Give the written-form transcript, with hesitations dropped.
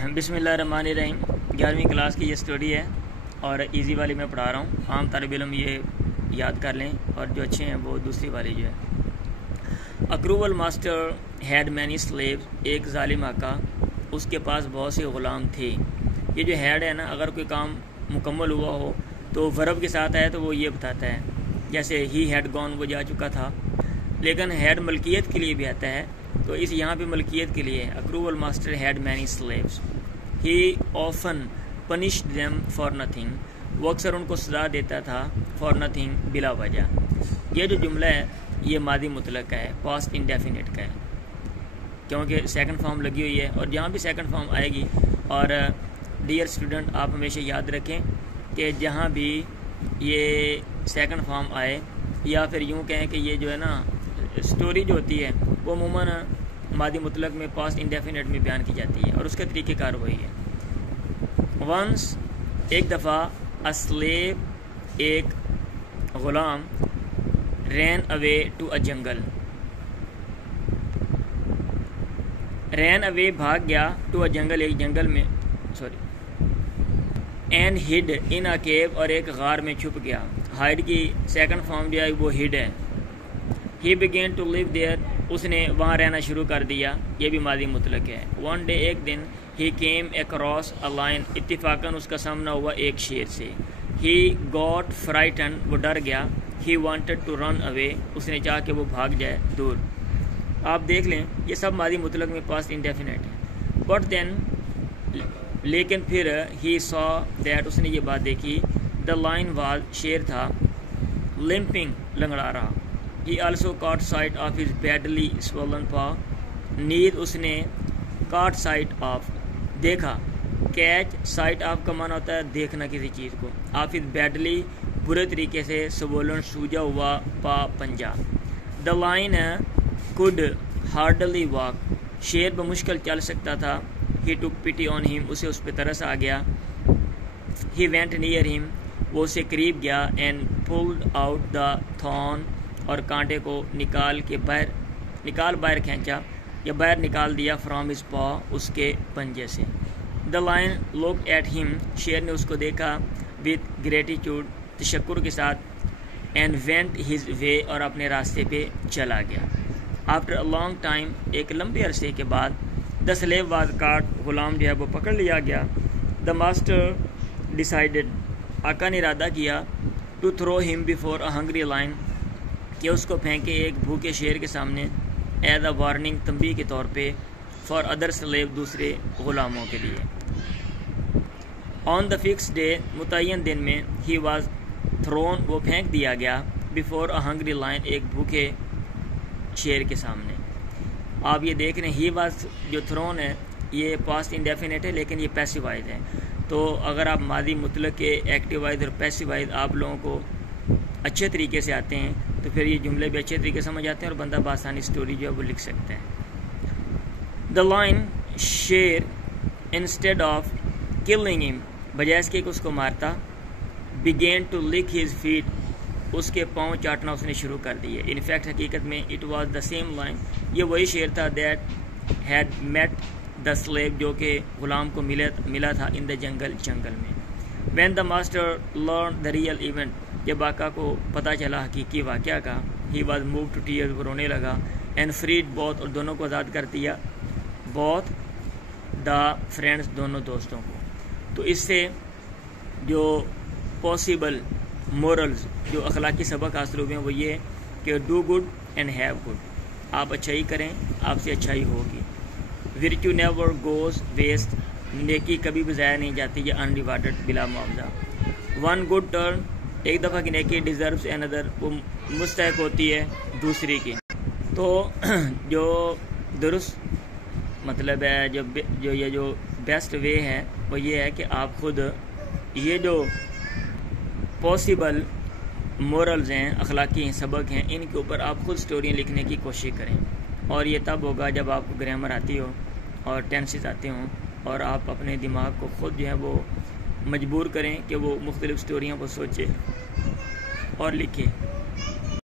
بسم اللہ الرحمن الرحیم 11ویں کلاس کی یہ سٹوری ہے اور ایزی والی میں پڑھا رہا ہوں. عام طالب علم یہ یاد کر لیں اور جو اچھے ہیں وہ دوسری والی جو ہے. Accrual master had many sleeves. ایک ظالم آقا اس کے پاس بہت سے غلام تھے. یہ جو ہیڈ ہے نا، اگر کوئی کام مکمل ہوا ہو تو ورب کے ساتھ آئے تو وہ یہ بتاتا ہے، جیسے ہی ہیڈ گون، وہ جا چکا تھا. لیکن ہیڈ ملکیت کے لیے بھی آتا ہے، تو اس یہاں پہ ملکیت کے لیے accrual master had many sleeves. He often punished them for nothing. وہ اکثر ان کو سزا دیتا تھا فار نتھنگ، بلا وجہ. یہ جو جملہ ہے یہ ماضی مطلق کا ہے، پاسٹ انڈیفینٹ کا ہے، کیونکہ سیکنڈ فارم لگی ہوئی ہے اور جہاں بھی سیکنڈ فارم آئے گی. اور ڈیئر اسٹوڈنٹ، آپ ہمیشہ یاد رکھیں کہ جہاں بھی یہ سیکنڈ فارم آئے، یا پھر یوں کہیں کہ یہ جو ہے نا اسٹوری جو ہوتی ہے وہ عموماً ماضی مطلق میں پاسٹ انڈیفینٹ میں بیان کی جاتی ہے، اور اس کا طریقہ کار وہی ہے. ونس، ایک دفعہ، اسلیو، ایک غلام، رین اوے ٹو اے جنگل. رین اوے بھاگ گیا، ٹو اے جنگل، ایک جنگل میں، اینڈ ہڈ ان اے کیو، اور ایک غار میں چھپ گیا. ہائڈ کی سیکنڈ فارم جو ہے وہ ہڈ ہے. He began to live there, اس نے وہاں رہنا شروع کر دیا، یہ بھی ماضی مطلق ہے. ون ڈے، ایک دن، he came across a lion, اتفاقاً اس کا سامنا ہوا ایک شیر سے. ہی گاٹ فرائٹن، وہ ڈر گیا. ہی وانٹڈ ٹو رن اوے، اس نے چاہا کہ وہ بھاگ جائے دور. آپ دیکھ لیں یہ سب ماضی مطلق میں پاسٹ انڈیفینٹ ہے. بٹ دین، لیکن پھر، ہی سا دیٹ، اس نے یہ بات دیکھی، دا لائن واز، شیر تھا، لمپنگ، لنگڑا رہا. He also caught sight of his badly swollen paw. نیز اس نے caught sight of، دیکھا. catch sight of کا معنی ہوتا ہے دیکھنا کسی چیز کو. of his badly، برے طریقے سے، swollen، سوجا ہوا، پا، پنجہ. the lion could hardly walk، شیر بمشکل چل سکتا تھا. he took pity on him، اسے اس پہ ترس آ گیا. he went near him، وہ اسے قریب گیا. and pulled out the thorn، اور کانٹے کو نکال باہر کھینچا یا باہر نکال دیا. فرام ہز پا، اس کے پنجے سے. دا لائن لکڈ ایٹ ہم، شیر نے اس کو دیکھا. وتھ گریٹیٹیوڈ، تشکر کے ساتھ. اینڈ وینٹ ہز وے، اور اپنے راستے پہ چلا گیا. آفٹر اے لانگ ٹائم، ایک لمبے عرصے کے بعد. دا سلیو واز کاٹ، غلام جو ہے وہ پکڑ لیا گیا. دا ماسٹر ڈیسائیڈڈ، آقا نے ارادہ کیا. ٹو تھرو ہم بیفور اے ہنگری لائن، کہ اس کو پھینکے ایک بھوکے شیر کے سامنے. ایز اے وارننگ، تنبیہ کے طور پہ. فار ادر سلیو، دوسرے غلاموں کے لیے. آن دا فکس ڈے، متعین دن میں. ہی واز تھرون، وہ پھینک دیا گیا. بیفور اے ہنگری لائن، ایک بھوکے شیر کے سامنے. آپ یہ دیکھ رہے ہیں ہی واز جو تھرون ہے یہ پاسٹ انڈیفینٹ ہے، لیکن یہ پیسو وائز ہے. تو اگر آپ ماضی مطلق کے ایکٹیو وائز اور پیسو وائز آپ لوگوں کو اچھے طریقے سے آتے ہیں تو پھر یہ جملے بھی اچھے طریقے سے سمجھ آتے ہیں اور بندہ بآسانی سٹوری جو ہے وہ لکھ سکتا ہے. دا لائن، شیر، انسٹیڈ آف کلنگ ہم، بجائے اس کے کہ اس کو مارتا. Began to lick his feet, اس کے پاؤں چاٹنا اس نے شروع کر دیے. ان فیکٹ، حقیقت میں، it was the same line, یہ وہی شیر تھا. That had met the slave, جو کہ غلام کو ملا تھا. ان دا جنگل، جنگل میں. When the master learn the real event, جب آقا کو پتہ چلا حقیقی واقعہ کا. He was move to tear, وہ رونے لگا. اینڈ فریڈ بوتھ، اور دونوں کو آزاد کر دیا. بوتھ دا فرینڈس، دونوں دوستوں کو. تو اس سے جو پاسبل مورلز، جو اخلاقی سبق حاصل ہوئے ہیں وہ یہ کہ do good and have good, آپ اچھائی کریں، آپ سے اچھائی ہوگی. ورچو نیور گوز ویسٹ، نیکی کبھی بھی ضائع نہیں جاتی، یا ان ریوارڈڈ، بلا معاوضہ. ون گڈ ٹرن، ایک دفعہ کی نیکی، ڈیزروز اندر، وہ مستحق ہوتی ہے دوسری کی. تو جو درست مطلب ہے، جو بیسٹ وے ہے وہ یہ ہے کہ آپ خود یہ جو پاسبل مورلز ہیں، اخلاقی سبق ہیں، ان کے اوپر آپ خود سٹوریاں لکھنے کی کوشش کریں. اور یہ تب ہوگا جب آپ کو گرامر آتی ہو اور ٹینسز آتے ہوں، اور آپ اپنے دماغ کو خود جو ہے وہ مجبور کریں کہ وہ مختلف سٹوریوں کو سوچے اور لکھے.